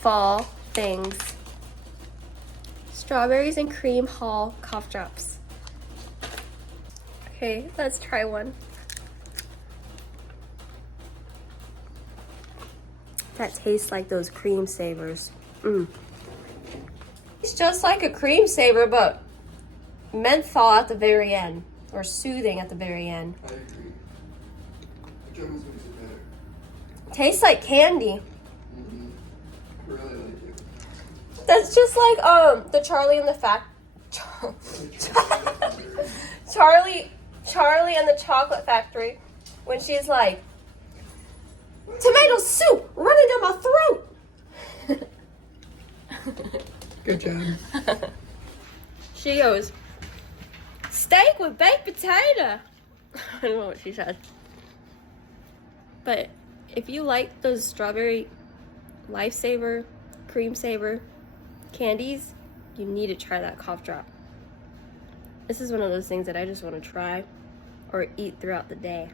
fall things. Strawberries and cream Hall cough drops. Okay, let's try one. That tastes like those cream savers. It's just like a cream saver, but menthol at the very end, or soothing at the very end. I agree. Which almost makes it better. Tastes like candy. I really like it. That's just like the Charlie and the Charlie and the Chocolate Factory, when she's like, tomato soup running down my throat. Good job. She goes, steak with baked potato. I don't know what she said. But if you like those strawberry lifesaver, cream saver candies, you need to try that cough drop. This is one of those things that I just want to try or eat throughout the day.